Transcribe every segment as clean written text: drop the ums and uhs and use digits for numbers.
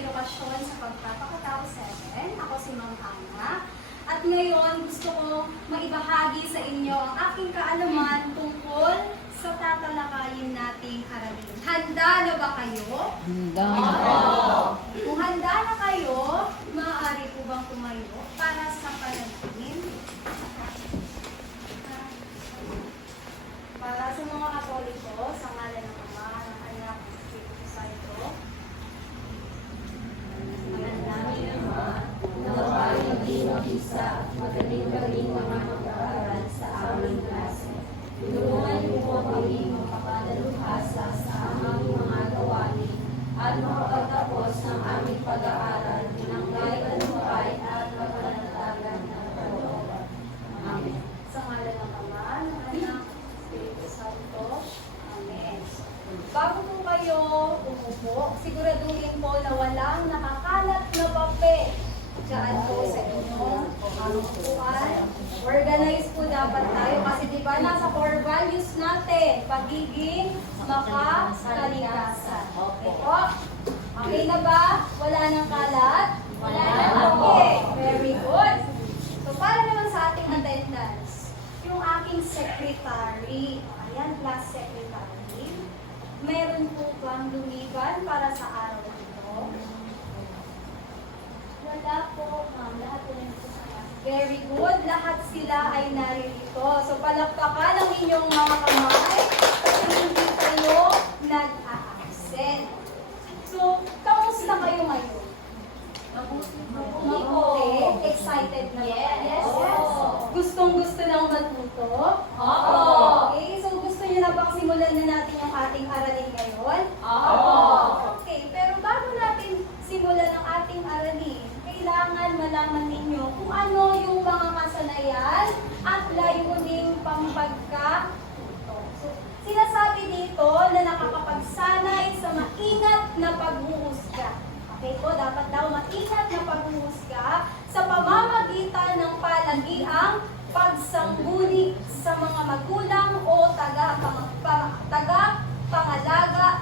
edukasyon sa pagpapakatao 7. Ako si Ma'am Hana. At ngayon, gusto ko maibahagi sa inyo ang aking kaalaman tungkol sa tatalakayin nating aralin. Handa na ba kayo? Handa. Kung handa na kayo, maaari po bang tumayo para sa panalangin? Para sa mga Katoliko, sa ngalan ng Ama, ng Anak, ng Espiritu Santo. Amen namin Ama, Nawa hindi mag-isa at magaling gawin mga mag-aaral sa aming klase. Tulungan niyo po kami makapadaluhasa sa aming mga gawain at makapagtapos ng aming pag-aaral ng may talumpay at mapanatagan ng kalooban. Amen. sa ngalan ng Ama, ng Anak, ng Espiritu Santo. Amen. Bago po kayo umupo, siguraduhin po na walang nakakalat na papel dyan po sa inyong upuan. Organize po dapat tayo kasi di ba nasa core values natin, pagiging makakalikasan. Okay po? Okay na ba? Wala nang kalat? Wala na po. Okay, very good. So para naman sa ating attendance, yung aking secretary, ayan, class secretary, meron po bang lumiban para sa araw na ito? Wala po, ma'am. Lahat po nandito sa class. Very good. Lahat sila ay naririto. So palakpakan ang inyong mga kamay kasi hindi kayo nag-a-absent. So, kamusta kayo ngayon? Mabuti. Excited na ba? Yes. Gustong-gusto nang matuto? Opo. Okay, so gusto niyo na bang simulan na natin yung ating aralin ngayon? Opo. Okay, pero bago natin simulan ang ating aralin, kailangan malaman ninyo kung ano yung mga kasanayan at layuning pampagkatuto. So, sinasabi dito na nakakapagsanay sa maingat na paghuhusga. Okay po, dapat daw maingat na paghuhusga sa pamamagitan ng palagiang pagsangguni sa mga magulang o tagapangalaga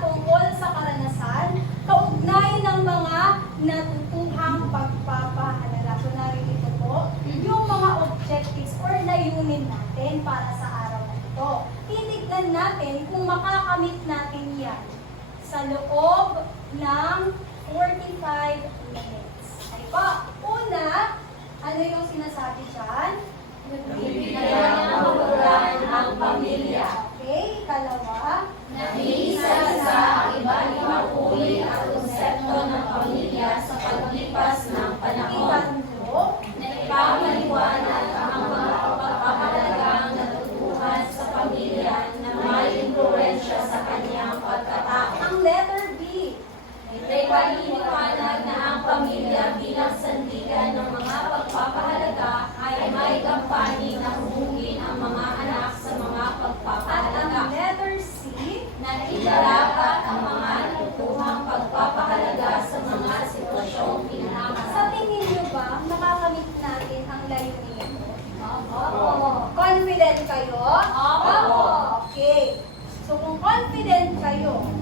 tungkol sa karanasan, kaugnay ng mga natutuhang pagpapahalaga. So narito po, yung mga objectives or layunin natin para sa araw na ito. Titignan natin kung makakamit natin yan sa loob ng 45 minutes. Ay po, una, ano yung sinasabi dyan? Nagbibigyan ng magulang ang pamilya. Okay, ikalawa. Nag-iisa-isa ang iba-ibang uri at konsepto ng pamilya sa paglipas ng panahon. Ikatlo. Na ipapaliwanag ang mga pagpapahalagang natutuhan sa pamilya na may impluwensya sa kanyang pagkatao. Ang letter B. Ito'y paliliwanag na ang pamilya bilang sandigan ng mga pagpapahalaga ay may kampanig na hubugin ang mga anak sa mga At pagpapahalaga. ang letter C. Na idarapat ang mga natutuhang pagpapahalaga sa mga sitwasyong Sa pinangasabi. tingin nyo ba, makakamit natin ang layunin ito? Opo. Confident kayo? Opo. Okay. So kung confident kayo,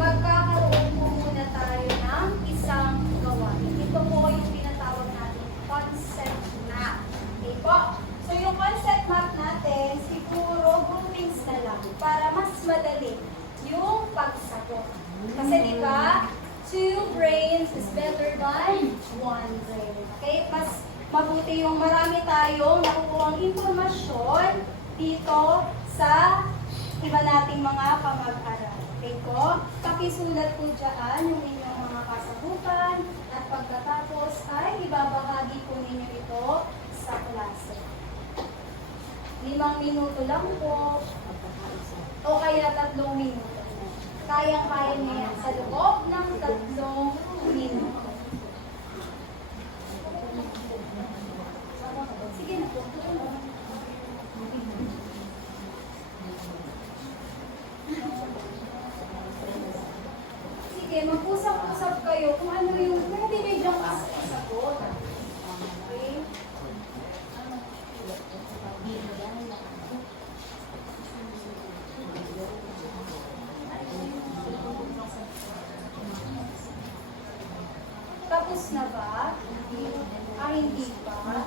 magkakaroon po muna tayo ng isang gawain. Ito po yung tinatawag natin concept map. Okay po? So yung concept map natin, siguro groupings na lang para mas madali yung pagsagot. Kasi di ba, 2 brains is better than 1 brain. Okay? Mas mabuti yung marami tayong nakukuhang impormasyon dito sa iba nating mga kamag-aral. Okay po? Pakisulat po dyan yung inyong mga kasagutan at pagkatapos ay ibabahagi po ninyo ito sa klase. 5 minuto lang po o kaya 3 minuto. Kayang-kaya niya yan sa loob ng 3 minuto. Sige na po. Sige, mag-usap-usap kayo kung ano yung pwede medyo isagot. Okay? Tapos na ba? Hindi pa.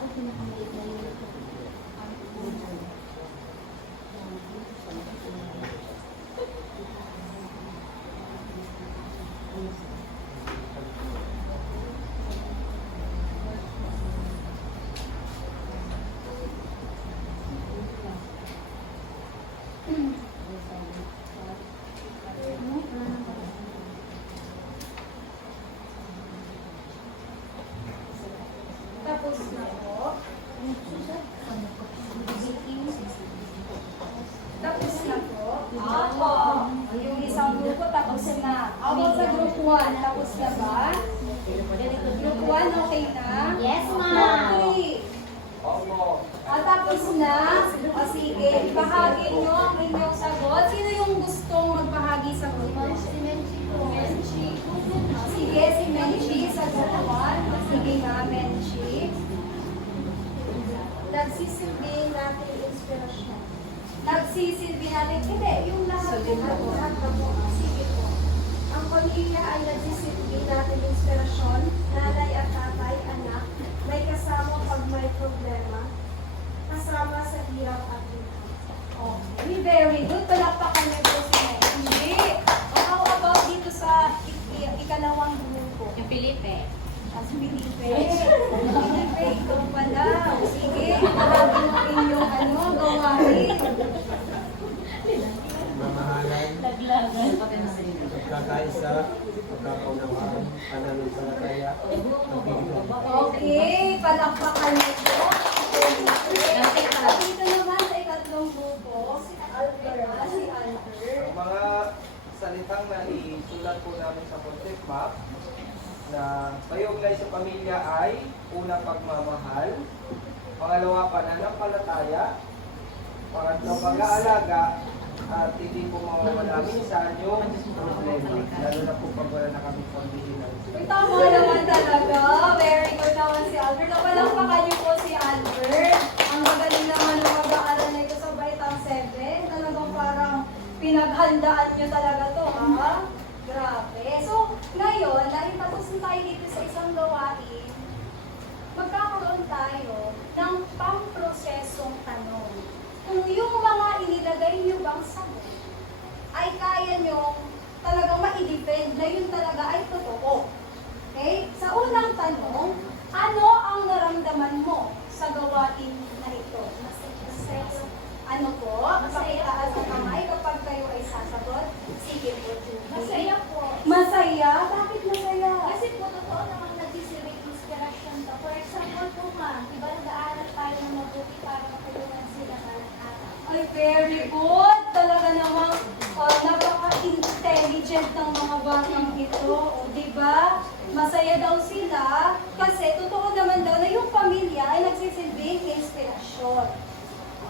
Tapos na po. Tapos na po. Opo. Yung isang grupo tapos na. Ako sa group 1. Tapos na ba? Group 1, okay na? Yes, ma'am. Okay. Tapos na. O sige, ibahagi nyo ang inyong sagot. Sino yung gustong magbahagi sa grupo? Si Menchi po. Sige, si Menchi sa group 1. Sige nga, Menchi. Nagsisilbi natin inspirasyon. Nagsisilbi natin. Hindi, yung lahat po. Lahat na po. Sige po. Ang pamilya ay nagsisilbi natin inspirasyon. Nanay at tatay, anak, may kasama pag may problema. Kasama sa hirap at luha. Okay, very good. Palakpakan niyo po si Menchi. How about dito sa ikalawang grupo? Yung Felipe. As Felipe. Felipe, ikaw pala. Sige, ibahagi mo inyong gawain. Mamahalan, Laglagan. pagkakaisa, pagkakaunawaan, pananampalataya, pagbibigan. Okay, palakpakan niyo po. At dito naman sa ikatlong grupo, si Albert. Si Albert. Ang mga salitang na isulat po namin sa concept map na payugnay sa pamilya ay unang pagmamahal, pangalawa pananampalataya, pangatlo pag-aalaga, at hindi po mawawala minsan yung problema. Lalo na po pag wala na kami pambihinan. Uy, tama naman talaga. Very good naman si Albert. Napalakpakan niyo po si Albert. Ang magaling naman ng mag-aaral na ito sa Baitang 7. Talagang parang pinaghandaan niyo talaga to, ha? Grabe. So, ngayon, dahil tapos na tayo dito sa isang gawain, magkakaroon tayo ng pang-prosesong tanong. Kung yung mga inilagay niyo bang sagot ay kaya nyo talagang ma-defend na yun talaga ay totoo. Okay? Sa unang tanong, ano ang naramdaman mo sa gawain na ito? Ano po? Pakitaas ang kamay kapag kayo ay sasagot. Sige po, Judy. Masaya po. Masaya? Bakit masaya? Kasi po, totoo naman nagsisilbi inspirasyon to. For example po, ma'am, diba nag-aaral tayo ng mabuti para matulungan sila ng anak. Ay, very good. Talaga namang napaka-intelligent ng mga batang ito. O, diba? Masaya daw sila kasi totoo naman daw na yung pamilya ay nagsisilbing inspirasyon.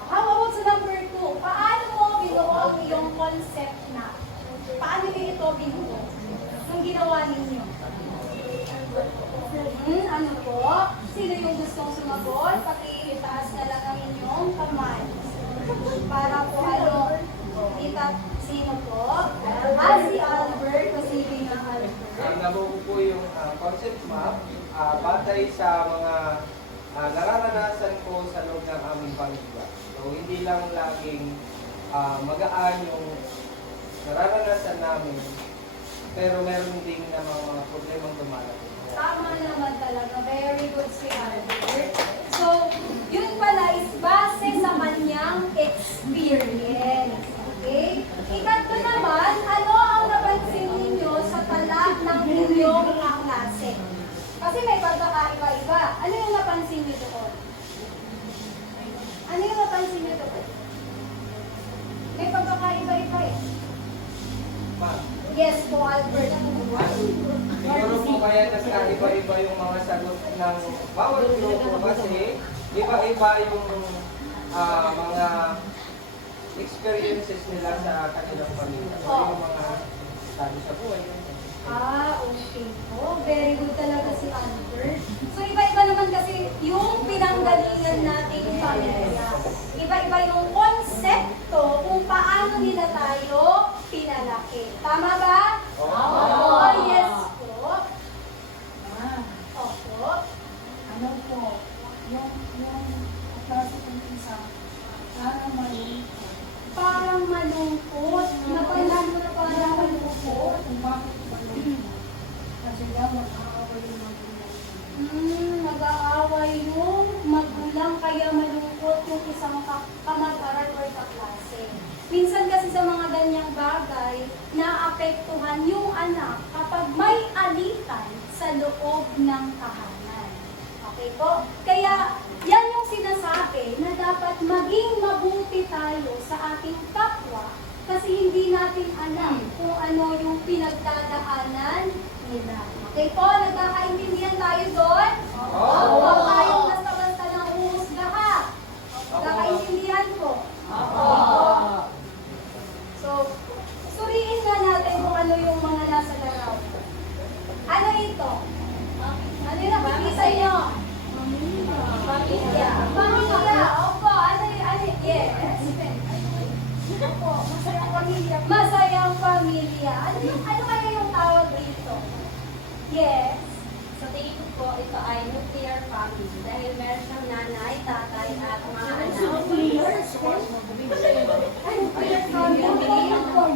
How about sa number 2? Paano mo binuo ang iyong concept na? Paano niyo ito binuo? Nung ginawa ninyo? Ano po? Sino yung gustong sumagot? Pakitaas na lang ang inyong kamay. Para po sino po? Si Albert. Sige nga, Albert. Ang nabuo po yung concept map batay sa mga nararanasan ko sa loob ng aming pamilya. So, hindi lang laging magaan yung nararanasan namin, pero meron ding namang mga problemang dumarating. Tama naman talaga. Very good si Albert. So, yun pala is base sa kanyang experience. Okay? Ikatlo naman, ano ang napansin ninyo sa tala ng inyong kaklase? Kasi may pagkakaiba-iba. Ano yung napansin nyo doon? Ano yung napansin nyo doon? May pagkakaiba-iba eh. Ma'am, Yes po, Albert. siguro po kaya nagkaiba-iba yung mga sagot ng bawat grupo kasi iba-iba yung mga experiences nila sa kanilang pamilya. So, yung mga sabi sa buhay. Okay po. Very good talaga si Albert. So, iba-iba naman kasi yung pinanggalingan nating pamilya. Iba-iba yung konsepto kung paano nila tayo pinalaki. Tama ba? Oo. Oo, yes po. tayong magulang kaya malungkot yung isang kamag-aral or kaklase. Minsan kasi sa mga ganyang bagay, naapektuhan yung anak kapag may alitan sa loob ng tahanan. Okay po? Kaya yan yung sinasabi na dapat maging mabuti tayo sa ating kapwa kasi hindi natin alam kung ano yung pinagdadaanan nila. Okay po? Nagkakaintindihan tayo doon? Oo. Huwag tayong basta-basta nang uhusga ha. Nagkakaintindihan po? Oo. So, suriin na natin kung ano yung mga nasa laraw. Ano ito? Ano yung nakikita nyo? Pamilya. Pamilya. Opo. Ano? Yes. Opo. Masayang pamilya. Masayang pamilya. Ano kaya yung tawag dito? Yes. Sa tingin ko po, ito ay nuclear family dahil meron siyang nanay, tatay, at mga anak. Ay,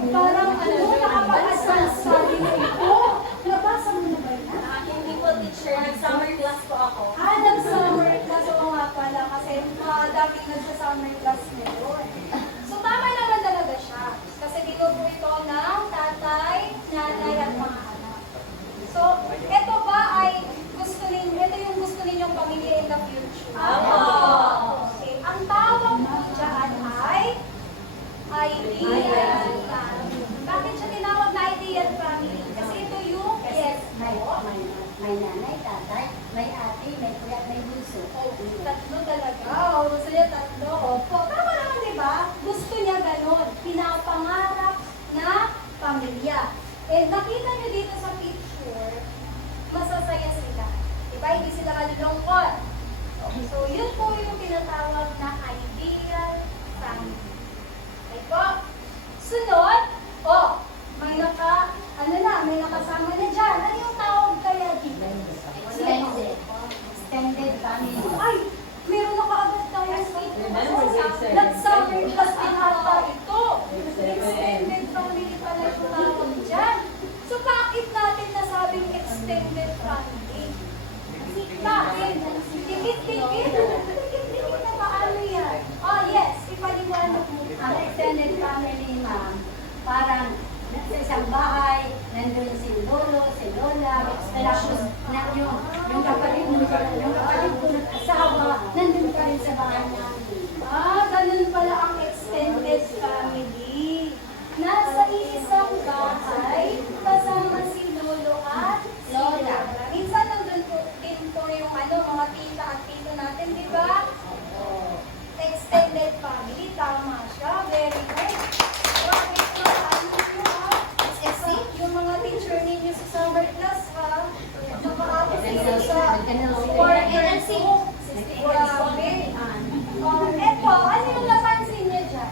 parang ano, nakapag-asal sa ito. Nabasa mo na ba yan? Hindi po teacher, nag-summer class po ako. Nag-summer class. Oo nga pala, kasi daming nagsa-summer class ngayon. So, tama naman talaga siya. Kasi binubuo ito ng tatay, nanay, at mga anak. So, ito ba ay ito yung gusto ninyong pamilya in the future? Okay. Ang tawag po dyan ay ideal family. Bakit siya tinawag na ideal family? Kasi ito yung yes po. May nanay, tatay, may ate, may kuya, may bunso. Tatlo talaga. O, gusto niya tatlo. Opo. Tama naman, di ba? Gusto niya ganun. Pinapangarap na pamilya. Eh, nakita niyo dito sa picture, masasaya sila. Diba? Hindi sila kalulungkot. So, yun po yung tinatawag na ideal family. Okay po? Sunod, may nakasama na dyan. Ano yung tawag kaya dito? Extended family. Ay, meron na kaagad tayo nag-summer class din ata ito. Extended family pala yung tawag dyan. So, bakit natin nasabing extended family? Bakit? Dikit-dikit? Dikit-dikit na paano yan? Oh, yes. Ipaliwanag mo. Ang extended family, ma'am, parang sa isang bahay, nandun si lolo, si lola, tapos yung kapatid mo, ng asawa, nandun pa rin sa bahay namin. Ganun pala ang extended family. Nasa isang bahay, kasama si lolo at si lola. Minsan nandun po din po yung mga tita at tito natin, di ba? Extended family, tama siya. Very good. Yung mga teacher ninyo sa summer class, ha? Nakaabot sila sa 4 Grabe. Eto, ano yung napansin niyo dyan?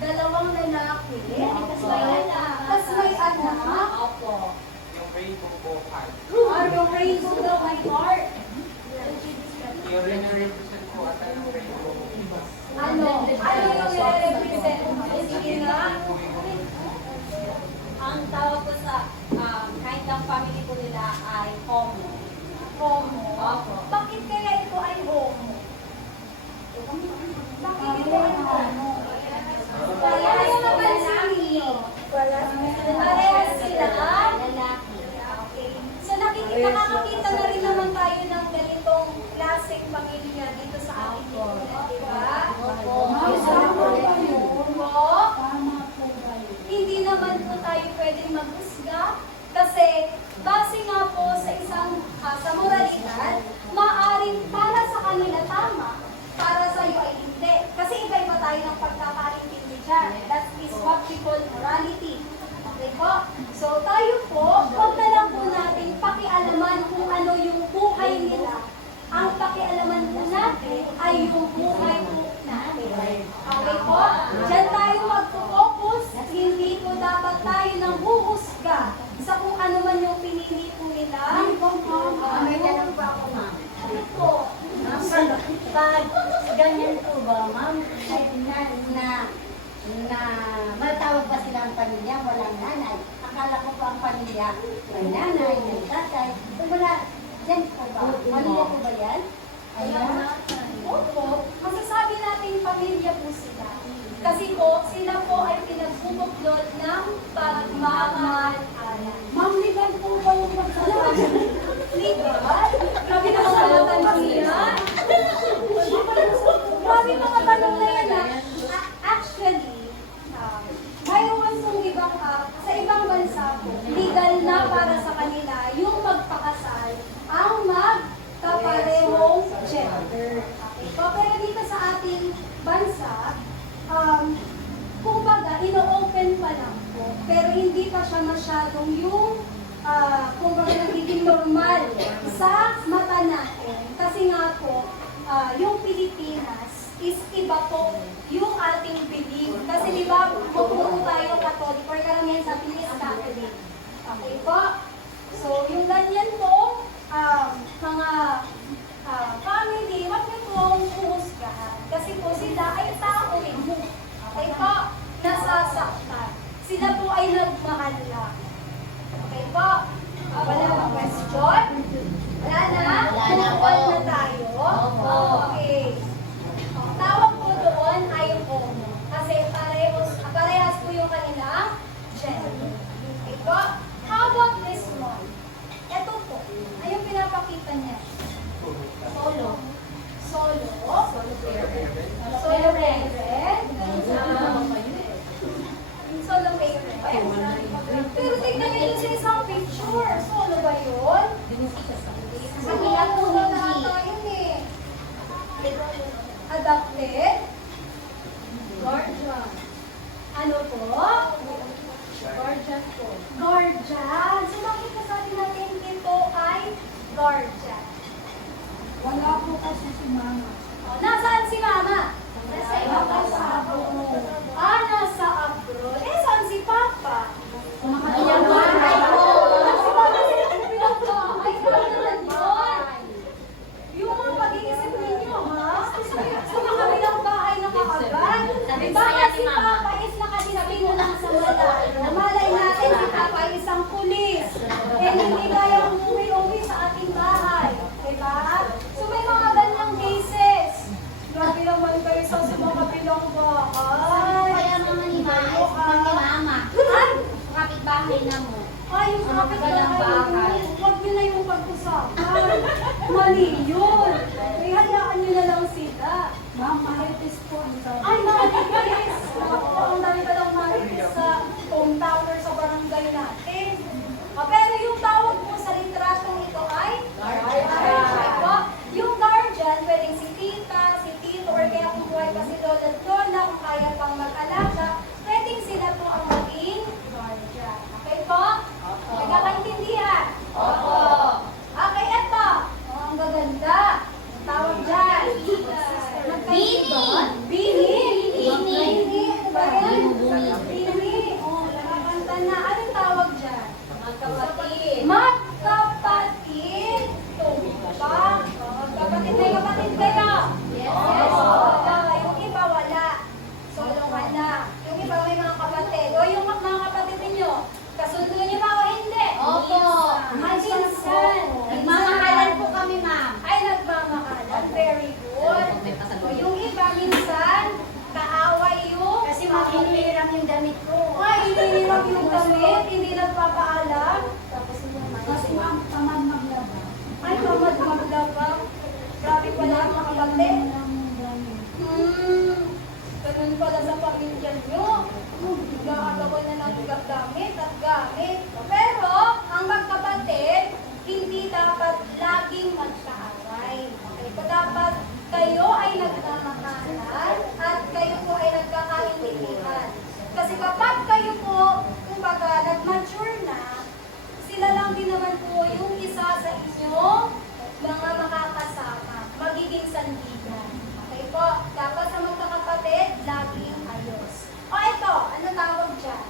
Dalawang lalaki. Tapos may anak. Opo. Yung rainbow po, heart. Yung rainbow daw ay heart. Yung represent po ata ng rainbow. Ano yung nire-represent? Sige nga. Ang tawag ko sa kahit ang family po nila ay homo. Homo. Opo. Bakit kaya ito ay homo? Bakit ito ay homo? Kaya yung napansin niyo. Parehas sila. Lalaki. Okay. So nakakakita na rin naman tayo ng ganitong klaseng pamilya dito sa ating lipunan, di ba? Opo. Hindi naman po tayo pwedeng maghusga kasi base nga po sa isang sa moralidad, maaaring para sa kanila tama, para sa iyo ay hindi. Kasi iba-iba tayo ng pagkakaintindi dyan. That is what we call morality. Okay po? So tayo po, huwag na lang po natin pakialaman kung ano yung buhay nila. Ang pakialaman po natin ay yung buhay po natin. Okay po? Diyan tayo magpo-focus. Hindi po dapat tayo nang huhusga sa kung ano man yung pinili po nila. May tanong pa ako, ma'am. Ano po? Pag ganyan po ba, ma'am, na matawag ba silang pamilya, walang nanay? Akala ko po ang pamilya, may nanay, may tatay. Kung wala, Yan po ba? Pamilya po ba yan? Ayan. Opo, masasabi natin pamilya po sila. Kasi po, sila po ay pinagbubuklod ng pagmamahalan. Ma'am, legal po ba yung pagsasabi? Legal? Grabe na kasalatan niya. Grabe mga tanong na yan ah. Actually, mayroon pong ibang, sa ibang bansa po, legal na para sa kanila yung magpakasal ang magkaparehong gender. Okay po, pero dito sa ating bansa, kumbaga, ino-open pa lang po, pero hindi pa siya masyadong yung, kumbaga, nagiging normal sa mata natin. Kasi nga po, yung Pilipinas is iba po yung ating belief. Kasi di ba, magpuro tayo Catholic or karamihan sa Pilipinas Catholic. Okay po? So, yung ganyan po, mga family, wag niyo pong huhusgahan. Kasi po sila ay tao rin mo. Okay po? Nasasaktan. Sila po ay nagmahal lang. Okay po? Wala bang question? Wala na? Wala na po. Move on na tayo? Opo. Okay. Tawag po doon ay yung homo. Kasi parehas po yung kanilang gender. Okay po? How about this one? Ito po. Ay yung pinapakita niya. Solo. Solo. Solo parent. Solo parent. Solo parent. Pero tignan nyo sa isang picture. Solo ba yun? Sa kanila po hindi. Yun eh. Adopted. Guardian. Ano po? Guardian po. Guardian. So bakit kasabi natin ito ay guardian? Wala po kasi si mama. O, nasaan si mama? Nasa ibang bansa po. Nasa abroad. Eh, saan si papa? Kumakabilang bahay po. Si papa sila pinagbahay. Kaya naman yun. Yung mga pag-iisip ninyo, ha? Sa makabilang bahay na kaagad. Baka si papa is nakasinabi lang sa malay. Namalay natin si papa ay isang pulis. Eh, hindi kaya umuwi-uwi sa ating bahay. Diba? So, may mga ganyang cases. Grabe naman kayo sa makabilang bahay. Kaya mga ni Mama, si Mama. Ay! Kapit-bahay na mo. Ay, yung Sa kapit makabilang bahay. Huwag nyo na yung pag-usapan. Mali yun. Ay, hayaan nyo na lang sila. Ma'am, marites po. Ay, marites! Ako, ang dami ka lang marites sa hometown or sa barangay natin. Pero yung tawag mo sa litratong ito ay guardian. Yung guardian, pwedeng si tita, si tito, or kaya kung buhay pa si lola at lola, kung kaya pang mag-alaga, pwedeng sila po ang maging guardian. Okay po? Nagkakaintindihan? Opo. Okay, eto. Ang gaganda. Tawag dyan. Bini. Bini. Bini. Bini. Ano ba yan? Bini. Bini. Oh, nakakanta na. Anong tawag dyan? Magkapatid. Magkapatid. Tumba. Magkapatid. May kapatid kayo? Yes. Wala. Yung iba wala. Solo ka na. Yung iba may mga kapatid. O yung mga kapatid ninyo, kasundo niyo ba o hindi? Opo. Minsan. Nagmamahalan po kami, ma'am. Ay, nagmamakalan. Very good. O yung iba, minsan, kaaway yung... Kasi mahiniram yung damit ko. Ay, hinihiram yung damit, hindi nagpapaalam. Kasi ma'am, tamad maglaba. Ay, mamad maglaba. Grabe pala ang mga kapatid. Ganun pala sa pamilya nyo. Gagawa na ng gamit at gamit. Pero, ang magkapatid, hindi dapat laging magkaaway. Okay? So, dapat kayo ay nagmamahalan at kayo po ay nagkakaintindihan. Kasi kapag kayo po, kumbaga, nag-mature na, sila lang din naman po yung isa sa inyong mga makakasama, magiging sandigan. Okay po? Dapat sa magkakapatid, laging ayos. O ito, ano tawag dyan?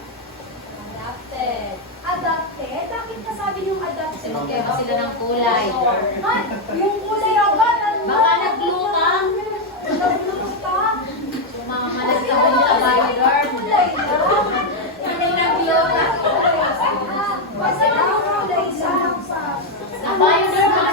Adopted. Adopted? Bakit kasabi yung adopted? Sinugeba sila ng kulay. Ay, yung kulay agad, ano? Baka naglutang. Naglutang? Yung mga malas na bunta binder. Kulay lang. Hindi naglutang. Basta yung kulay lang. Sa binder, mga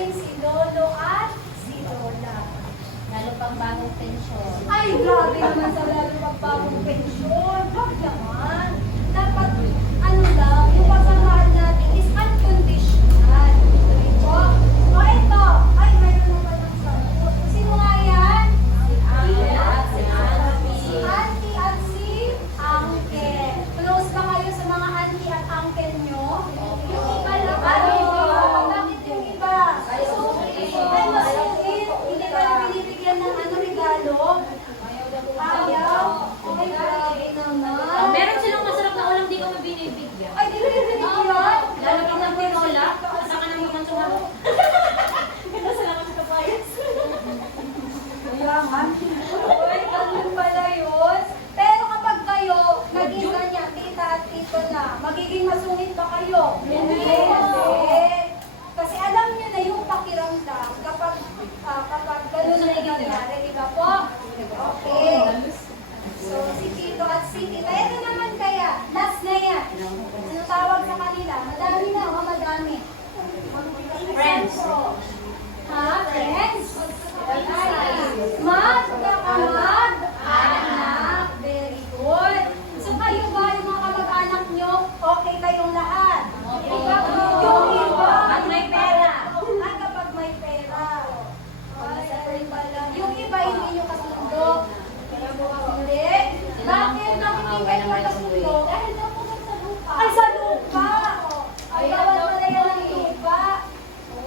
natin si Lolo at si Lola. Lalo pang bagong pensyon. Ay, grabe naman sa lalo pagbagong pensyon. Wag naman. Dapat, ano lang, yung pagmamahal natin is unconditional. Okay po? O ito, ay, mayroon naman ng sagot. Sino nga yan? Si Ate at si Si Auntie. auntie at si uncle. Close ba kayo sa mga auntie at uncle nyo? Yung iba lang. Bakit yung iba? Ay, masungit. Hindi ba na binibigyan ng ano, regalo? Ayaw? Ay, grabe naman. Meron silang masarap na ulam di ko mabinibigyan. Ay, di ba yung binibigyan? Lalo pag ng tinola, saka nang mga sumarap. Ganda sila kasi kapayas. Mayaman. Ay, ganun pala yun. Pero kapag kayo, naging ganyan, tita at tito na, magiging masungit ba kayo? Hindi. Kasi alam nyo na yung pakiramdam kapag ganun na nangyari, di ba po? Okay. So, si Tito at si Tita, ito naman kaya, last na yan. Ano tawag sa kanila? Madami na, madami. Friends. Ha? Friends? Magkakamag anak. Very good. So kayo ba, yung mga kamag-anak nyo, okay kayong lahat? Okay. Yung iba. Pag may pera. Ay, kapag may pera. Yung iba hindi nyo kasundo. Hindi. Bakit? Bakit hindi kayo magkasundo? Dahil daw po sa lupa. Ay, sa lupa! Ay, bawal pala yan ang lupa.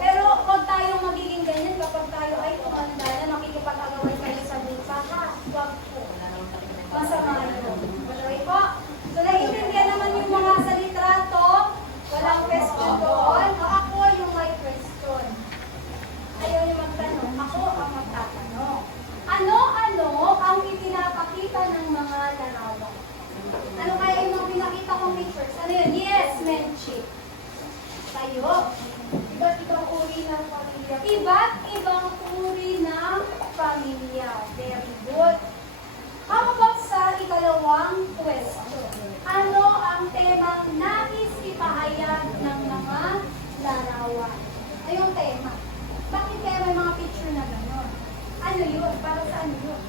Pero huwag tayong magiging ganyan kapag tayo ay tumanda na makikipag-agaway kayo sa lupa. Ha? Huwag po. Masama yun. Okay po? So, naiintindihan naman yung mga sa litrato. Walang question doon. O ako yung may question. Ayaw niyo magtanong. Ako ang magtatanong. Ano-ano ang ipinapakita ng mga larawan? Ano kaya yung mga pinakita kong pictures? Ano yun? Yes, Menchi. Tayo. Iba't ibang uri ng pamilya. Iba't ibang uri ng pamilya. Very good. How about sa ikalawang question? Ano ang temang nais ipahayag ng mga larawan? Ano yung tema? Bakit kaya may mga picture na gano'n? Ano yun? Para saan yun?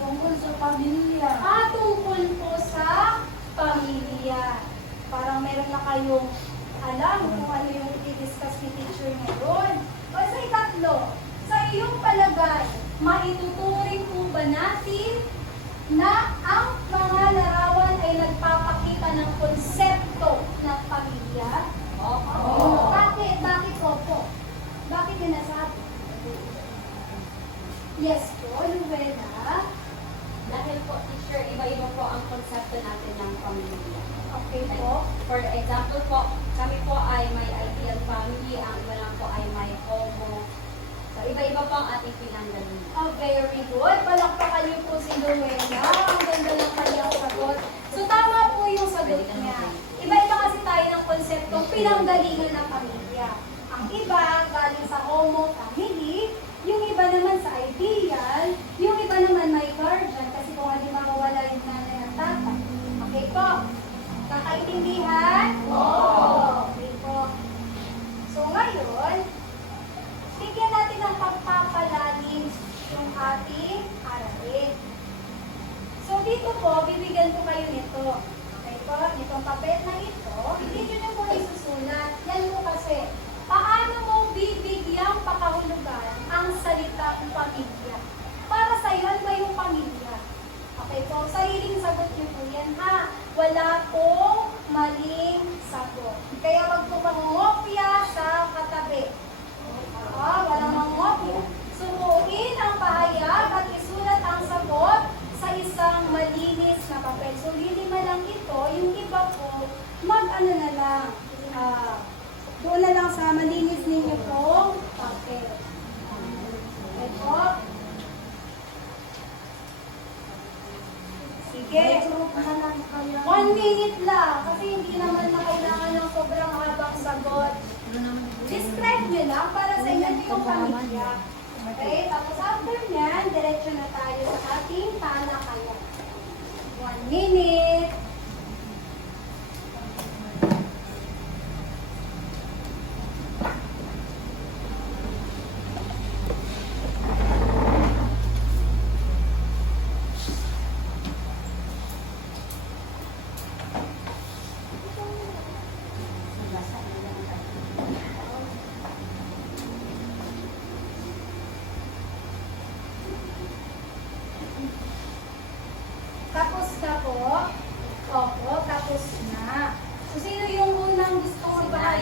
Tungkol sa pamilya. Tungkol po sa pamilya. Parang meron na kayong alam kung ano yung i-discuss ni teacher ngayon. O sa ikatlo, sa iyong palagay, maituturing po ba natin na ang mga larawan ay nagpapakita ng konsepto ng pamilya? Opo. Bakit? Bakit opo? Bakit yun nasabi? Yes po, Luwena. Dahil po, teacher, iba-iba po ang konsepto natin ng pamilya. Okay po. For example po, kami po ay may ideal family, ang iba lang po ay may homo. So, iba-iba po ang ating pinanggalingan. Oh, very good. Palakpakan niyo po si Luwena. Ang ganda ng kanyang sagot. So, tama po yung sagot niya. Iba-iba kasi tayo ng konseptong pinanggalingan ng pamilya. Ang iba, galing sa homo family. Yung iba naman sa ideal. Yung iba naman may guardian. Kasi kung hindi mawawala yung nanay at tatay. Okay po? Kakaintindihan? Oo. Okay po. So, ngayon, bigyan natin ng pagpapalalim yung ating aralin. So, dito po, bibigyan ko kayo nito. Okay po? Itong papel na ito, dito nyo po isusulat. Yan po kasi, paano mo bibigyang pakahulugan ang salitang pamilya? Para sa'yo, ano ba yung pamilya? Okay po, sariling sagot nyo po yan ha. Wala pong maling sagot. Kaya wag po pangungopya sa katabi. Walang mangopya. Sukuin ang pahayag at isulat ang sagot sa isang malinis na papel. So, lilima lang ito. Yung iba po, mag-ano na lang. Doon na lang sa malinis ninyo pong papel. Okay po? Sige. 1 minute lang. Kasi hindi naman na kailangan ng sobrang habang sagot. Describe nyo lang para sa inyo yung pamilya. Okay? Tapos after nyan, diretso na tayo sa ating talakayan. 1 minute.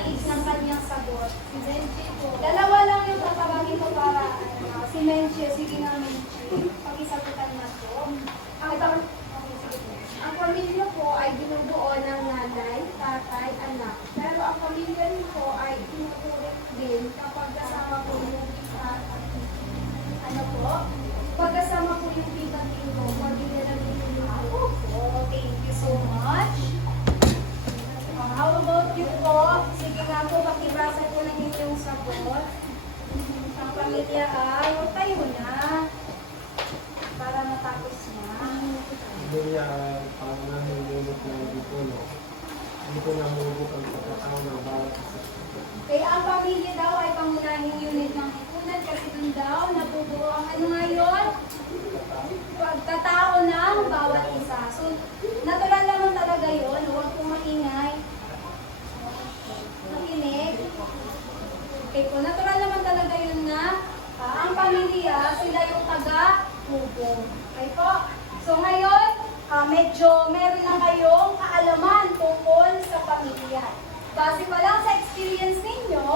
nais ng kanyang sagot? Si Menchie po. Dalawa lang yung tatawagin ko para si Menchie. Sige nga, Menchie. Pag-isagutan na to. Ang pamilya po ay binubuo ng nanay, tatay, anak. Pero ang pamilya rin po ay tinuturing din kapag kasama po yung Ano po? pagkasama po yung bibating ko, pamilya ng binubuo. Oh, thank you so much. How about you po? Sige nga po, pakibasa po ng inyong sagot. Ang pamilya ay, huwag tayo na. Para matapos na. Pamilya ay pangunahing unit ng Dipolo. Dito namubok ang pagkatao ng bawat isa. Kaya ang pamilya daw ay pangunahing unit ng lipunan kasi dun daw nabubuo ang ano ngayon? Pagkatao ng bawat isa. So, natural naman talaga yun. Huwag pong maingay. Makinig. Okay po, natural naman talaga yun na ang pamilya, sila yung taga-tubo. Okay po? So ngayon, medyo meron na kayong kaalaman tungkol sa pamilya. Base pa lang sa experience ninyo,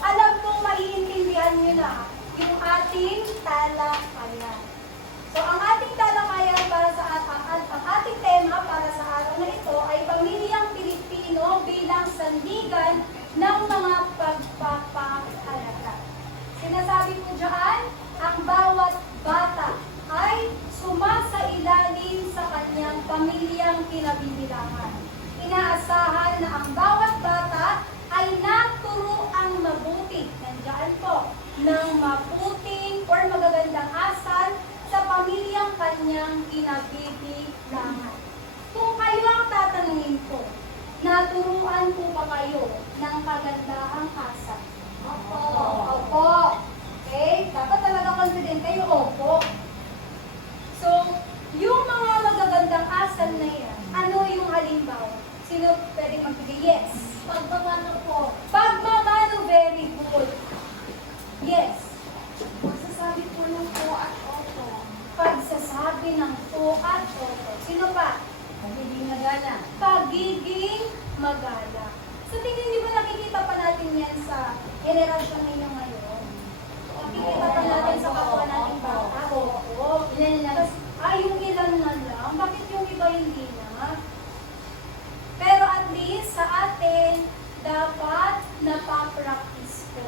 alam kong maiintindihan nyo na yung ating talakayan. So ang ating talakayan para sa ang ating tema para sa araw na ito ay pamilyang Pilipino bilang sandigan ng mga pagpapahalaga. Sinasabi ko dyan, ang bawat bata ay sumasailalim sa kanyang pamilyang kinabibilangan. Inaasahan na ang bawat bata ay naturuang mabuti, nandiyan po, ng mabuting or magagandang asal sa pamilyang kanyang kinabibilangan. Kung kayo ang tatanungin ko, naturuan po ba kayo ng kagandahang asal? Opo. Opo. Okay? Dapat talaga confident kayo. Opo. So, yung mga magagandang asal na yan, ano yung halimbawa? Sino pwedeng magbigay? Yes. Pagmamano po, Pagmamano, very good. Yes. magsasabi po ng po at opo. Pagsasabi ng po at opo. Sino pa? Pagiging nagala. Pagiging magala. Sa tingin niyo ba nakikita pa natin yan sa generasyon ninyo ngayon? Nakikita pa natin sa kapwa nating bata? Oo. Ilan lang. Yung ilan na lang. Bakit yung iba hindi na? Pero at least sa atin, dapat napapractice ko.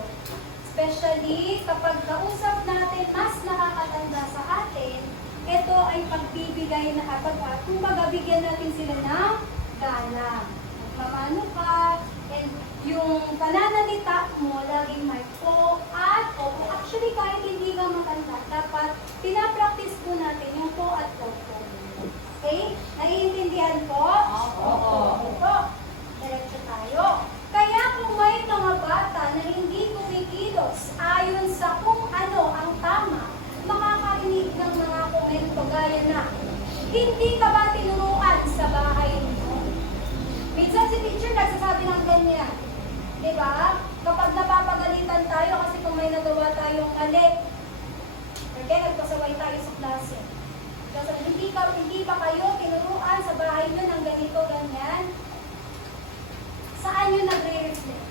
Especially kapag kausap natin mas nakakatanda sa atin, ito ay pagbibigay na kapag kumbaga bigyan natin sila ng galang. Mamano ka, and yung pananalita mo, laging may po at opo. Actually, kahit hindi ka matanda, dapat pinapractice po natin yung po at opo. Okay? Naiintindihan po? Opo. Opo. Diretso tayo. Kaya kung may mga bata na hindi kumikilos ayon sa kung ano ang tama, makakarinig ng mga komento gaya na, hindi ka ba tinuruan sa bahay mo? Minsan si teacher nagsasabi ng ganyan. Diba? Kapag napapagalitan tayo kasi kung may nagawa tayong mali, okay, nagpasaway tayo sa klase. Kasi hindi pa kayo tinuruan sa bahay nyo ng ganito, ganyan. Saan yun nagre-reflect?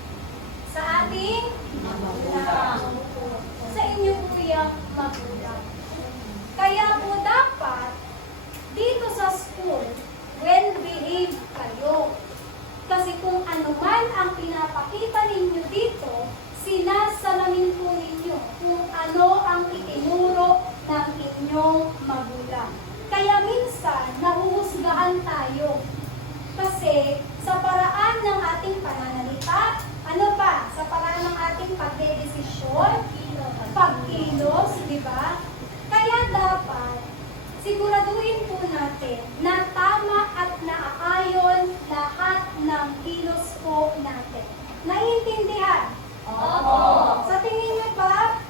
Sa ating magulang. Sa inyo po yung magulang. Kaya po dapat, dito sa school, well-behaved kayo. Kasi kung ano man ang pinapakita ninyo dito, sinasalamin po ninyo kung ano ang itinuro ng inyong magulang. Kaya minsan, nahuhusgahan tayo. Kasi sa paraan ng ating pananalita, ano pa? Sa paraan ng ating pagdedesisyon, pagkilos, di ba? Kaya dapat, siguraduhin po natin na tama at naaayon lahat ng kilos po natin. Naiintindihan? Opo. Sa tingin niyo ba,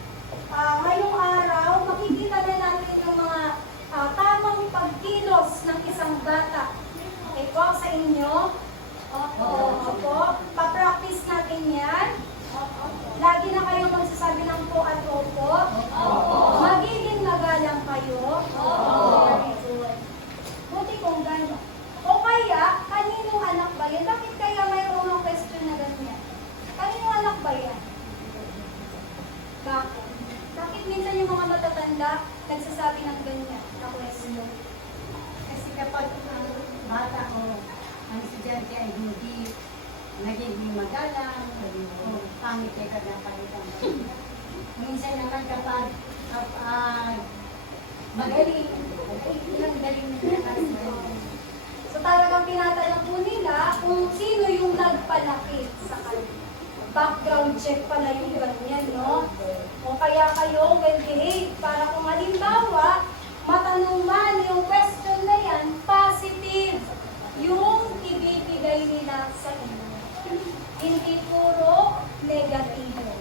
ngayong araw, makikita na natin yung mga tamang pagkilos ng isang bata. Okay po, sa inyo? Opo. Opo. Pa-practice natin yan. Lagi na kayong magsasabi ng po at opo. Opo. Magiging magalang kayo. Opo. Very good. Buti kung magalang, pangit ay kagapalitan. Minsan naman kapag magaling, ay ilang galing na kasi. So talagang tinatanong po nila kung sino yung nagpalaki sa kanila. Background check pala yung ganyan, no? O kaya kayo well-behaved para kung halimbawa, matanong man yung question na yan, positive yung ibibigay nila sa inyo. Hindi puro negatibo.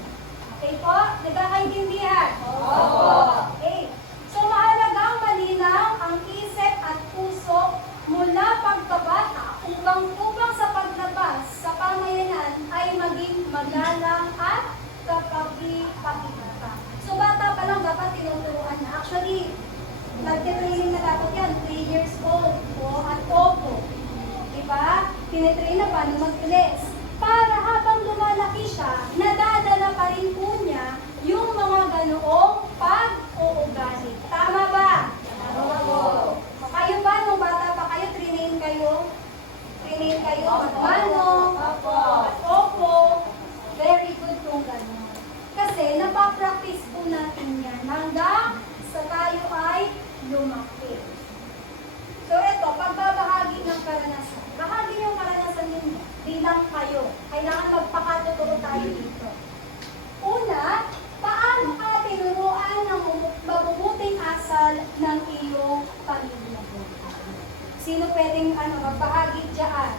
Okay po? Nagkakaintindihan? Opo. Okay. So mahalagang malinaw ang isip at puso mula pagkabata upang sa paglabas sa pamayanan ay maging magalang at kapag-ipakita. So bata pa lang dapat tinuturuan na. Actually, nagtitraining na dapat yan, 3 years old po at opo. Diba? Tinitrain na paano mag-release. Para habang lumalaki siya, nadadala pa rin po niya yung mga ganoong pag-uugali. Tama ba? Opo. Kayo ba, nung bata pa kayo, trinain kayo magmano, opo, very good kung gano'n. Kasi napapractice po natin yan hanggang sa tayo ay lumaki. So ito, pagbabahagi ng karanasan. Bahagi yung karanasan ninyo bilang kayo. Kailangan magpakatotoo tayo dito. Una, paano ka tinuruan ng mabubuting asal ng iyong pamilya? Sino pwedeng magbahagi dyan?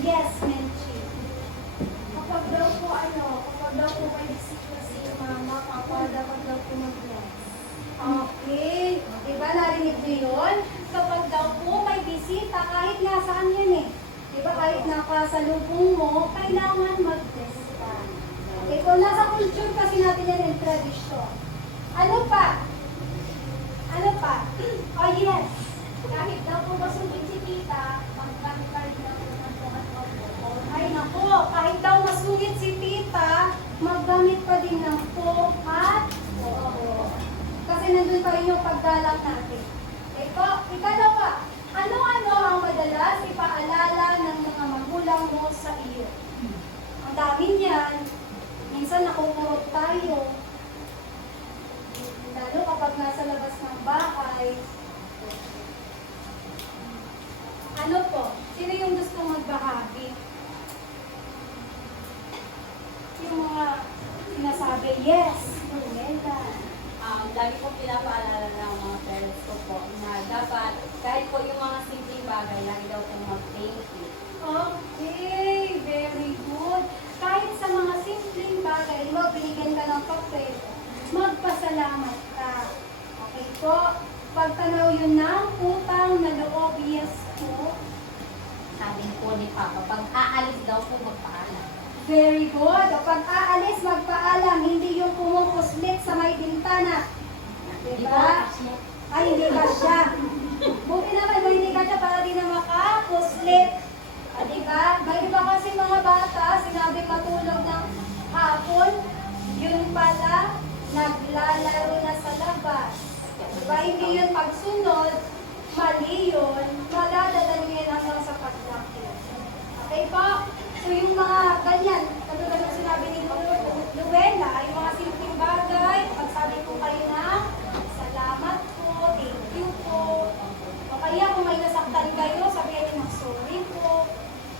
Yes, Menchi. Kapag daw po may bisita si mama, papa, dapat daw po mag-bless. Okay. Diba narinig niyo yun? Kapag daw po may bisita, kahit nasaan yan eh. Diba kahit nakasalubong mo, kailangan mag-bless ka. Okay, kung nasa culture kasi natin yan yung tradisyon. Ano pa? Oh yes. Kahit daw po masugid si tita, magkakit daw po ng tukat opo. Ay nako, kahit daw masungit si tita, maggamit pa din ng po at oo. Kasi nandun pa rin yung pagdalang natin. Ikalawa, ano-ano ang madalas ipaalala ng mga magulang mo sa iyo? Ang dami niyan, minsan nakukurot tayo. Lalo kapag nasa labas ng bahay. Ano po? Sino yung gusto magbahagi? Yung mga sinasabi, yes, Loretta. Lagi po pinapaalala ng mga parents ko po na dapat kahit po yung mga simpleng bagay, lagi daw po mag-thank you. Okay, very good. Kahit sa mga simpleng bagay, binigyan ka ng papel, magpasalamat ka. Okay po? Pagtanaw yun ng utang na loob, yes po. Sabi po ni Papa, pag aalis daw po magpaalam. Very good. Kapag aalis, magpaalam, hindi yung pumukuslit sa may bintana. Diba? Ay, hindi ka siya. Buti naman, hindi ka siya para di na makakuslit. Diba? May iba kasi mga bata, sinabi matulog ng hapon, yun pala, naglalaro na sa labas. Diba? Hindi yun pagsunod, mali yun, maladala niyo yan hanggang sa paglaki. Okay po? So yung mga ganyan, katulad ng sinabi ni Luella, yung mga simpleng bagay, pagsabi po kayo na, salamat po, thank you po. O kaya kung may nasaktan kayo, sabihin niyo, sorry po.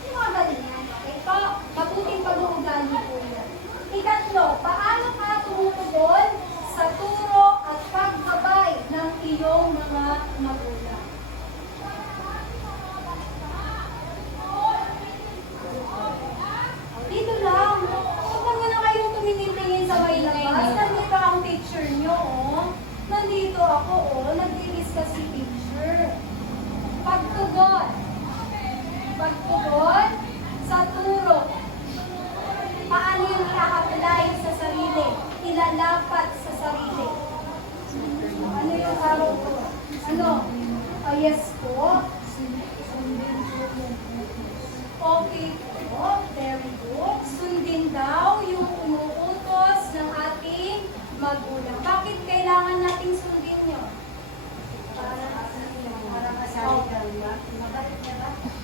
Yung mga ganyan. Okay po? Mabuting pag-uugali po yan. Ikatlo, paano ka tumutugon sa turo at paggabay ng iyong mga magulang? Dito lang. Huwag naman na kayong tumingin-tingin sa may labas. Nandito ang teacher nyo, oh. Nandito ako, oh. Nag-discuss si teacher. Pagtugon. Pagtugon sa turo. Paano yung i-apply sa sarili? Ilalapat sa sarili. Ano yung araw ko? Ano? Oh, yes po. Okay po. Very good. Sundin daw yung umuutos ng ating magulang. Bakit kailangan nating sundin yun? Para masabi ka ba?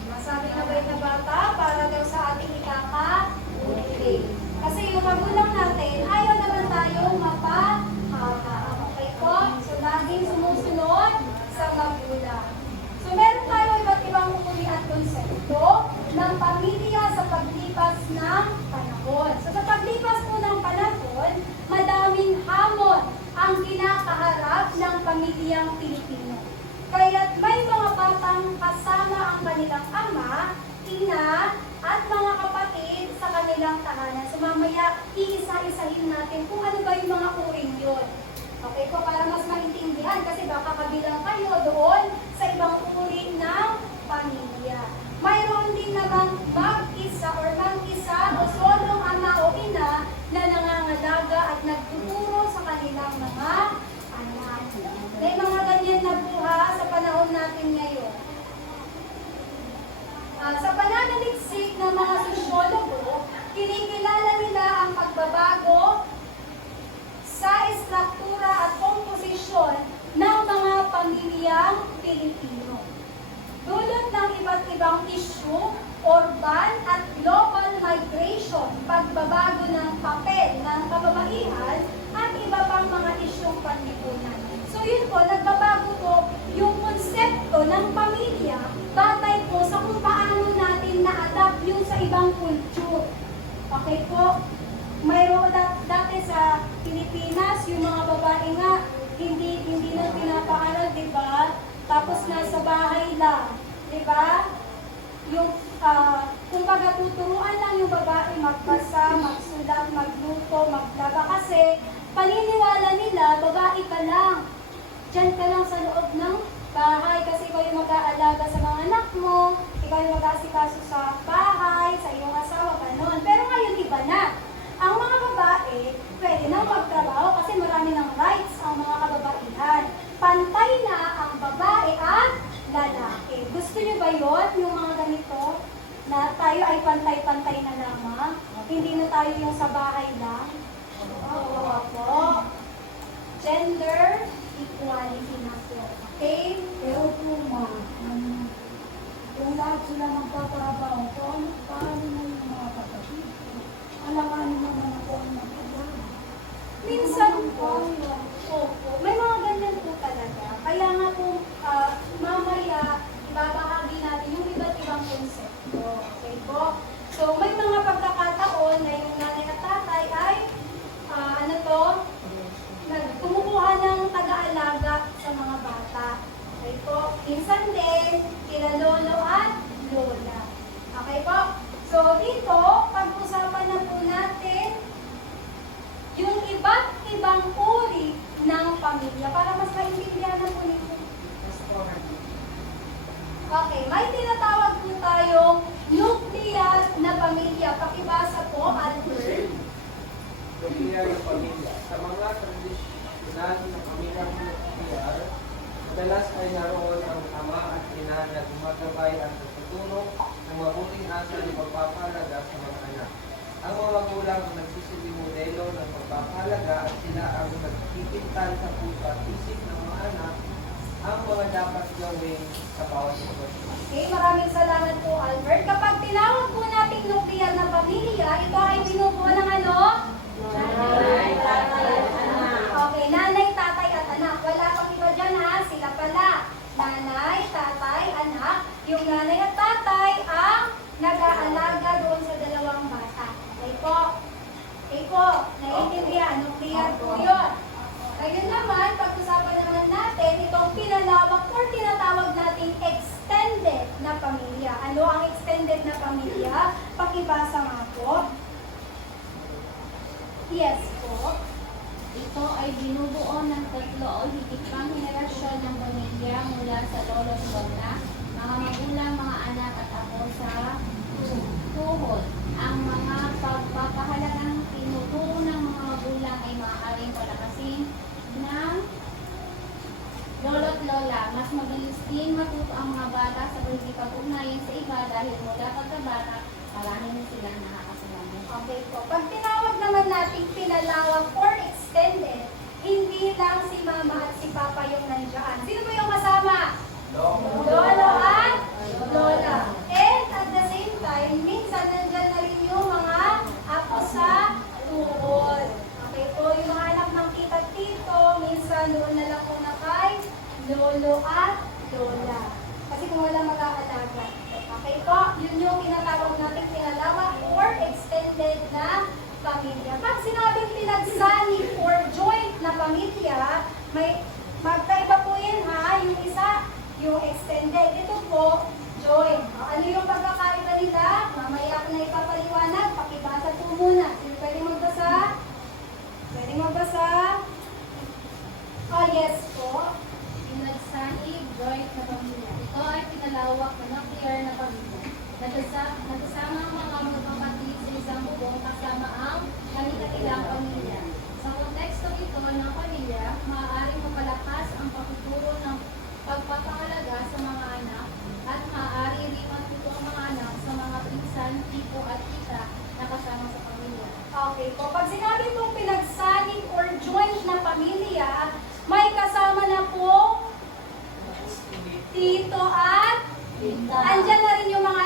Masabi na ba na bata? Para daw sa ating ikaka? panahon. So sa paglipas po ng panahon, madaming hamon ang kinakaharap ng pamilyang Pilipino. Kaya't may mga batang kasama ang kanilang ama, ina, at mga kapatid sa kanilang tahanan. So mamaya, iisa-isahin natin kung ano ba yung mga uring yun. Okay po, para mas maintindihan kasi baka kabilang kayo doon sa ibang uri ng pamilya. Mayroon din namang mag-isa o solong ama o ina na nangangalaga at nagtuturo sa kanilang mga anak. May mga ganyan na buha sa panahon natin ngayon. Sa pananaliksik ng mga sosyologo, kinikilala nila ang pagbabago sa estruktura at komposisyon ng mga pamilyang Pilipino. Dulot ng iba't ibang issue, urban at global migration, pagbabago ng papel ng kababaihan at iba pang mga isyong panlipunan. So yun po, nagbabago po yung konsepto ng pamilya batay po sa kung paano natin na-adapt yung sa ibang culture. Okay po? Mayroon dati sa Pilipinas, yung mga babae nga, hindi na pinapaaral, di ba? Tapos nasa bahay lang, di ba? Yung, kumbaga tuturuan lang yung babae magbasa, magsulat, magluto, maglaba. Kasi paniniwala nila, babae ka lang. Diyan ka lang sa loob ng bahay kasi ikaw yung mag-aalaga sa mga anak mo, ikaw yung mag-aasikaso sa bahay, sa iyong asawa, gano'n. Pero ngayon iba na. Ang mga babae, pwede nang magtrabaho kasi marami ng rights ang mga kababaihan. Pantay na ang babae at lalaki. Gusto niyo ba yun, yung mga ganito? Na tayo ay pantay-pantay na lamang? Hindi na tayo yung sa bahay lang? Oo po. Gender equality na po. Okay? Pero po, ma, kung lahat sila magpatrabaho ko, paano na yung mga kapatid ko? Alanganin naman ako ang mag-alaga. Minsan po, opo, may mga ganyan po talaga. Kaya nga po, mamaya, ibabahagi natin yung iba't ibang konsepto. Okay po? So, may mga pagkakataon na yung nanay at tatay ay, kumukuha ng taga-alaga sa mga bata. Okay po? Minsan din, kila lolo at lola. Okay po? So, dito, pag-usapan na po natin yung iba't ibang uri ng pamilya para mas maintindihan na po nito. Okay, may tinatawag po tayong nuclear na pamilya. Pakibasa po, Albert. Nuclear na pamilya. Sa mga tradisyonal na pamilyang nuclear, madalas ay naroon ang ama at ina na gumagabay at tutulong ng mabuting asal ng pagpapahalaga sa mga anak. Ang mga magulang ang nagsisilbing modelo ng pagpapahalaga at sila ang nagkikiptan sa puso at isip ng mga anak ang mga dapat gawin sa bawat sitwasyon. Okay, maraming salamat po, Albert. Kapag tinawag po nating nuclear na pamilya, ito ay binubuo ng ano? Nanay, tatay, at anak. Okay, nanay, tatay, at anak. Wala pang iba dyan ha, sila pala. Nanay, tatay, anak. Yung nanay at tatay ang nag-aalaga doon sa dalawang bata. Okay po? Okay po, naiintindihan, nuclear po yun. Ngayon naman, pag-usapan naman natin itong pinalawak or tinatawag nating extended na pamilya. Ano ang extended na pamilya? Pakibasa nga po. Yes po. Ito ay binubuo ng 3 o higit pang henerasyon ng pamilya mula sa lolo't lola, mga magulang, mga anak at ako sa tuhod. Ang mga pagpapahalagang tinuturo ng mga magulang ay maaaring palakasin ng lolo't lola. Mas mabilis din matuto ang mga bata sa pagkikipag-ugnayan sa iba dahil mula pagkabata, marami na silang nakakasalanan. Okay po. Pag tinawag naman natin pinalawak or extended, hindi lang si mama at si papa yung nandiyan. Sino ba yung kasama? Lolo at lola. And at the same time, minsan nandiyan na rin yung mga apo sa tuhod. Okay po, yung mga anak ng tita at tito, minsan doon na lang po na kay lolo at lola. Kasi kung wala mag-aalaga. Okay po, yun yung tinatawag natin pinalawak or extended na pamilya. Pag sinabing pinagsanib or joint na pamilya, may magkaiba po yan ha. Yung isa, yung extended. Ito po, joint. Ano yung pagkakaiba nila? Mamaya ko na ipapaliwanag. Pakibasa po muna. Sino pwede magbasa? Pwede magbasa? Oh, yes po. Pinagsanib, joint na pamilya. Ito ay pinalawak na nuclear na pamilya. Nagsasama ang mga magkakapatid sa isang bubong kasama ang kanilang pamilya. Sa konteksto ito ng pamilya, maaaring mapalakas ang pagtuturo ng pagpapahalaga sa mga anak at maaari rin matuto ang mga anak sa mga pinsan, tipo at tita na kasama sa pamilya. Okay po. Pag sinabi pong pinagsanib or joint na pamilya, may kasama na po tito at andyan na rin yung mga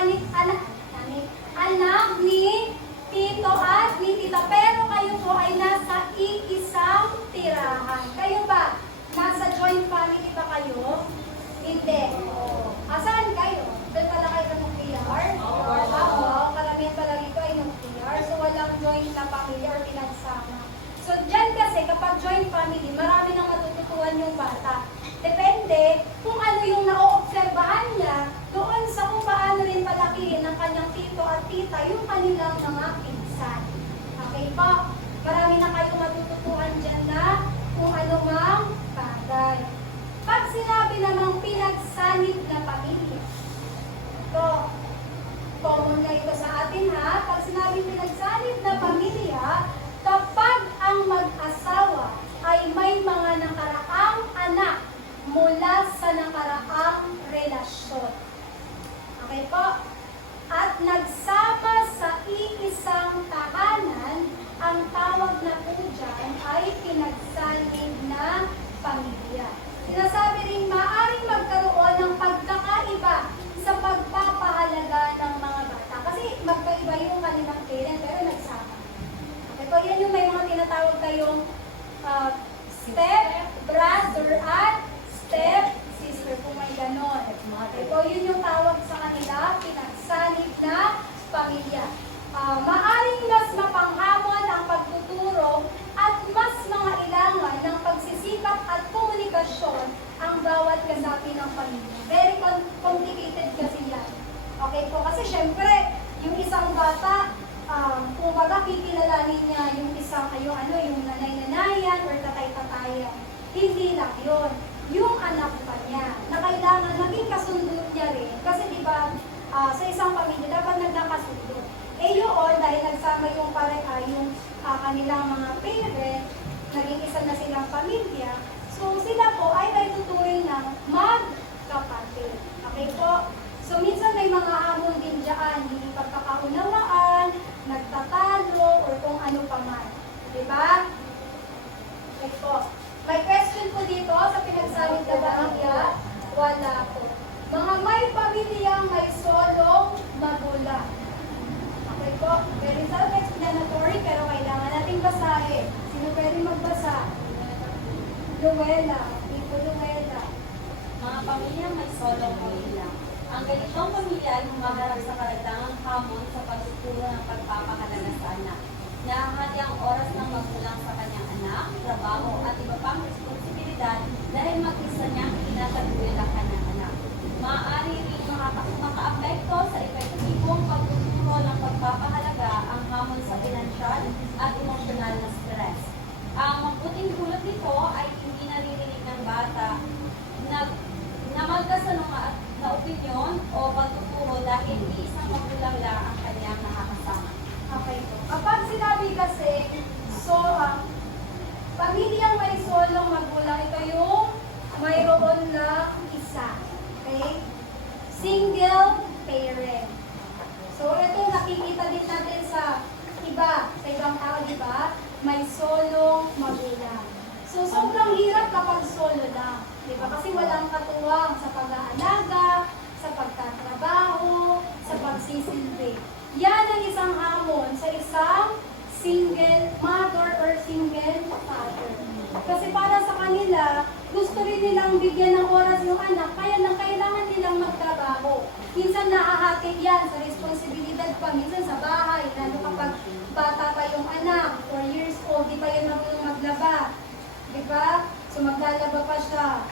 anak ni tito at ni tita. Pero kayo po ay nasa iisang tirahan. Kayo ba? Nasa joint family ba kayo? Hindi. Asan kayo? Doon pala kayo sa nuclear? Oo. Karamihan pala rito ay nuclear. So walang joint na family or pinagsama. So dyan kasi kapag joint family, marami nang matututuan yung bata. Depende kung ano yung naoobserbahan niya doon sa kung paano rin palakihin ng kanyang tito at tita yung kanilang mga pinsan. Okay po? Marami na kayong matututuan dyan na kung ano mang bagay. Pag sinabi namang pinagsanib na pamilya, ito, common na ito sa atin ha. Pag sinabi pinagsanib na pamilya, kapag ang mag-asawa ay may mga nakaraang anak mula sa nakaraang relasyon. Okay po? At nagsama sa iisang tahanan, ang tawag na po dyan ay pinagsanib na pamilya. Sinasabi rin maaaring magkaroon ng pagkakaiba sa pagpapahalaga ng mga bata. Kasi magkaiba yung kanilang parent pero nagsama. Okay po, yan yung may mga tinatawag kayong step brother at step sister kung may ganon. Okay po, yun yung tawag sa kanila, pinagsanib na pamilya. Maaring mas mapanghamon ang pagtuturo at mas mga ilangan ng pagsisikap at komunikasyon ang bawat kasapi ng pamilya. Very complicated kasi yan. Okay po, kasi syempre, yung isang bata, kung baga kikilalanin niya yung isang, yung nanay-nanayan or tatay-tatayan. Hindi lang yun. Yung anak pa niya, na kailangan maging kasundo niya rin. Kasi di ba, sa isang pamilya, dapat nagkakasundo. Eh yun, dahil nagsama yung kanilang mga parent, naging isa na silang pamilya, so sila po ay may tuturing ng magkapatid. Okay po? So minsan may mga hamon din dyan, hindi pagkakaunawaan, nagtatalo, or kung ano pa man. Diba? Okay po. May question po dito sa pinagsalit na bahagya? Wala po. Mga may pamilyang may solong magulang. Okay po. Very self-explanatory pero kailangan nating basahin. Sino pwede magbasa? Luella. Tito Luella. Mga pamilyang may solong magulang. Ang ganitong pamilya ay humaharap sa karagdagang hamon sa pagtuturo ng pagpapahalaga sa anak. Nahahati ang oras ng magulang sa kanyang anak, trabaho at iba pang responsibilidad dahil mag-isa niyang tinataguyod ang kanyang anak. Maaari rin makaapekto sa epektibong pagtuturo ng pagpapahalaga ang hamon sa pinansyal at emosyonal na stress. Ang mabuting dulot nito ay hindi naririnig ng bata na magkasalungat na opinyon o pagtuturo dahil isang magulang lang ang kanyang nakakasama. Okay po. Kapag sinabi kasi, pamilyang may solong magulang, ito yung mayroon na isa. Okay? Single parent. So, ito nakikita din natin sa ibang tao, di ba? May solong magulang. So, sobrang hirap kapag solo lang. Di ba? Kasi walang katuwang sa pag-aalaga, sa pagtatrabaho, sa pagsisilbi. Yan ang isang hamon sa isang single mother or single father. Kasi para sa kanila, gusto rin nilang bigyan ng oras yung anak, kaya lang kailangan nilang magtrabaho. Minsan nahahati yan sa responsibilidad pa, minsan sa bahay, lalo kapag bata pa yung anak. 4 years old, di pa yun marunong maglaba. Di ba? So maglalaba pa siya.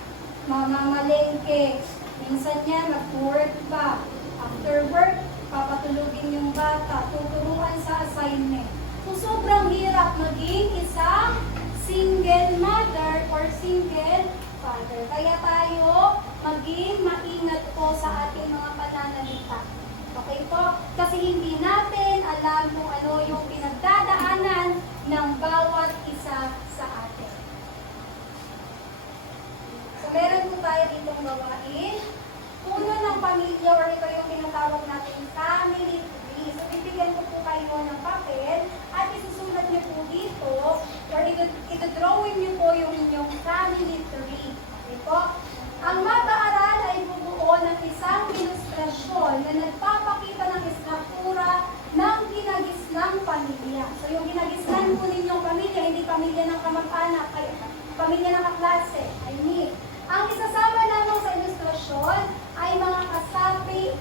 Mamamalengke. Minsan yan, mag-work pa. After work, papatulugin yung bata. Tuturuan sa assignment. So sobrang hirap maging isang single mother or single father. Kaya tayo maging maingat po sa ating mga pananalita. Okay po? Kasi hindi natin alam kung ano yung pinagdadaanan ng bawat isa sa atin. So meron po tayo ditong gawain. Puno ng pamilya or ito yung tinatawag natin family tree. So bibigyan ko po kayo ng papel at isusulat niyo po dito or ito-drawing niyo po yung inyong family tree. Okay po? Ang mapaaral ay bubuo ng isang ilustrasyon na nagpapakita ng istruktura ng ginagislang pamilya. So yung ginagislan po ninyong pamilya, hindi pamilya ng kamag-anak, ay pamilya ng kaklase. I mean, ang isasama lamang sa ilustrasyon ay mga kasapi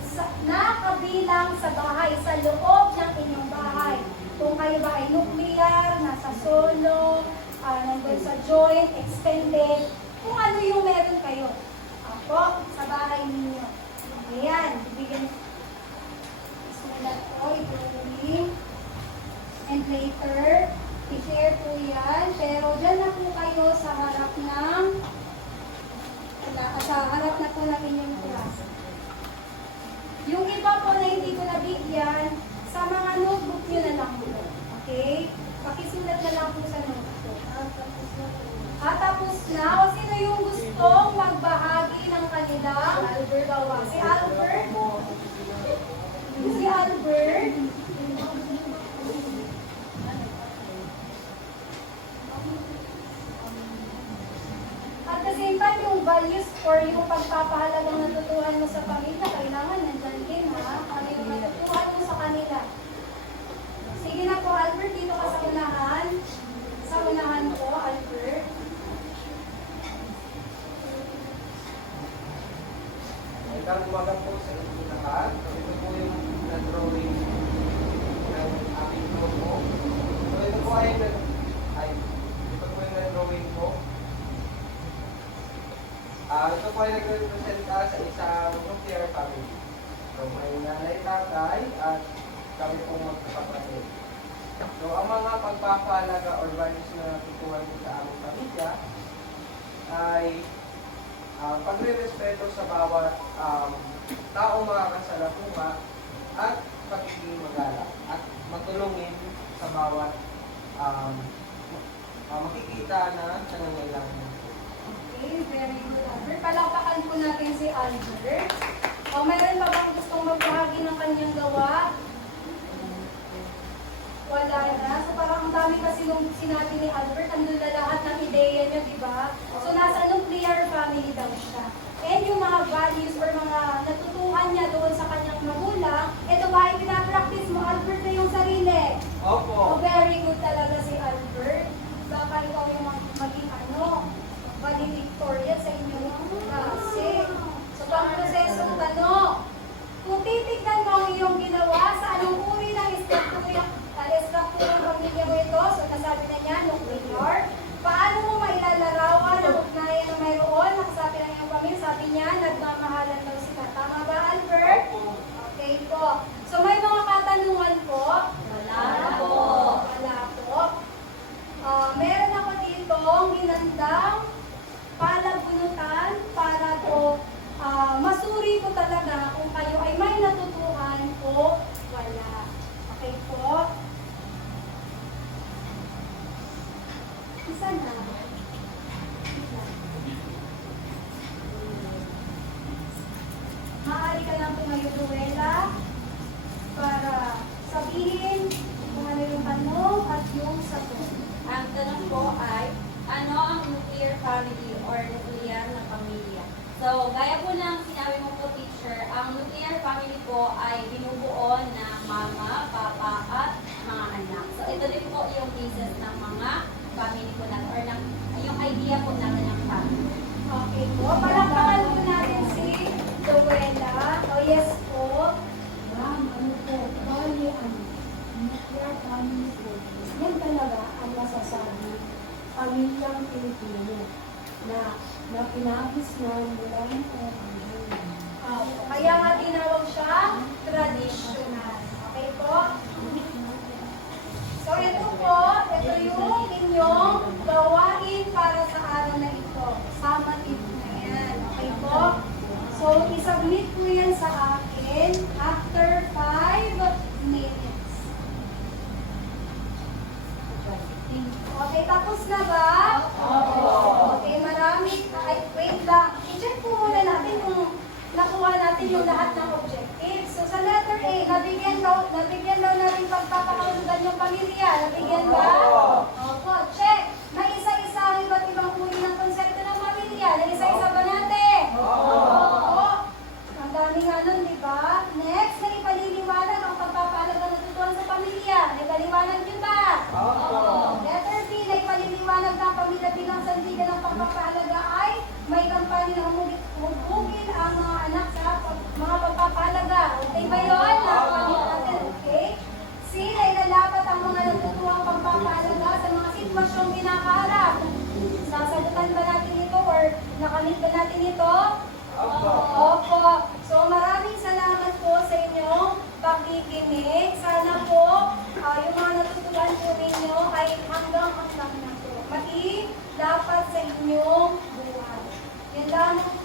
na kabilang sa bahay, sa loob ng inyong bahay. Kung kayo ba ay nuclear, nasa solo, nandun sa joint, extended, kung ano yung meron kayo. Ako, sa bahay ninyo. Ayan, bibigyan isulat ko, i-drawing. And later, i-share po yan. Pero dyan na po kayo sa harap na po ng inyong klase. Yung iba po na hindi ko nabigyan, sa mga notebook nyo na lang po. Okay? Pakisulat na lang po sa notebook. Tapos na, o sino yung gustong magbahagi ng kanilang gawa? Si Albert? Si Albert? At the same time, yung values or yung pagpapahalagang natutuhan mo sa pamilya, kailangan nandyan din ha. Ano yung natutuhan mo sa kanila? Sige na po, Albert, dito ka sa unahan. Sa unahan po, Albert. Magandang umaga po sa inyo lahat. Ito po yung na-drawing ng aking notebook. So ito po ay ito po yung na-drawing ko. Ito po ay nag-represent sa isang nuclear family. So may nanay, tatay, at kami pong magkakapatid. So ang mga pagpapahalaga or values na natutuhan ko sa aming pamilya ay pagre-respeto sa bawat taong makakasalamuha at pagiging magalak at matulungin sa bawat makikita na nangangailangan. Okay, very good, Albert. Palakpakan po natin si Albert. O, mayroon pa bang gustong magbahagi ng kanyang gawa? Wala na. So parang ang dami kasi nung sinabi ni Albert, andun na lahat ng ideya niya, di ba? So nasa nuclear family daw siya. And yung mga values or mga natutuhan niya doon sa kanyang magulang, ito ba ay pinapractice mo, Albert, na yung sarili? Opo. Oh, very good talaga si Albert. Baka ikaw yung maging valedictorian sa inyong klase. So pang prosesong tanong, kung titignan mo ang iyong ginawa sa anong uri ng istrukturang pamilya mo ito, so nasabi na niya, nuclear, paano mo mailalarawan ang ugnayan na mayroon, nakasabi ng iyong pamilya, sabi niya, nagmamahalan daw sila. Tama ba, Albert? Okay po. So may mga katanungan po? Wala po. Wala po. Meron ako dito ginandang palabunutan para po masuri ko talaga kung kayo ay may natutuhan o wala. Okay po? Isa na. Maaari ka lang tumayo, Ruela, para sabihin kung ano yung tanong at yung sagot. Ang tanong po ay, ano ang nuclear family or nuclear na pamilya? So, gaya po ng sinabi mo po, teacher, ang nuclear family po ay binubuo ng mama, papa, at mga anak. So, ito din po yung basis ng mga family po natin or ng, yung idea po natin ng family. Okay po. Palakpakan po natin si Joella. Oh, yes po. Ma'am, ano po? Bali, nuclear family po. Yan talaga talaga ang masasabi pamilyang Pilipino na pinagis na mula noon hanggang ngayon. Kaya nga tinawag siyang traditional. Okay po? So ito yung inyong gawain para sa araw na ito. Summative na yan. Okay po? So isubmit po yan sa akin after 5 minutes. Okay, tapos na ba? Okay, marami. Ay, wait lang. I-check po muna natin kung nakuha natin yung lahat ng objectives. So sa letter A, nabigyan daw natin pagpapakaulugan yung pamilya. Nabigyan ba? Opo, check. May isa-isa ang iba't ibang uri ng konsepto ng pamilya. Naisa-isa ba natin? Opo. Ang dami nga nun, di ba? Next, na ipaliliwanag ang pagpapahalaga ng tutuan sa pamilya. Naipaliwanag nyo ba? Letter B, na ipaliliwanag ng pamilya bilang sandigan ng pagpapahalaga ay may kampanya na humugugin ang mga anak sa mga pagpapahalaga. Okay ba yun? Nakapagin natin, okay? C, na ilalapat ang mga natutuwang pagpapahalaga sa mga sitwasyong kinakaharap. Sasagutan ba natin ito or nakamit ba natin ito? Opo. So maraming salamat po sa inyong pakikinig. Sana po yung mga natutunan po ninyo ay hanggang na po. Mailapat sa inyong buhay. Yan lamang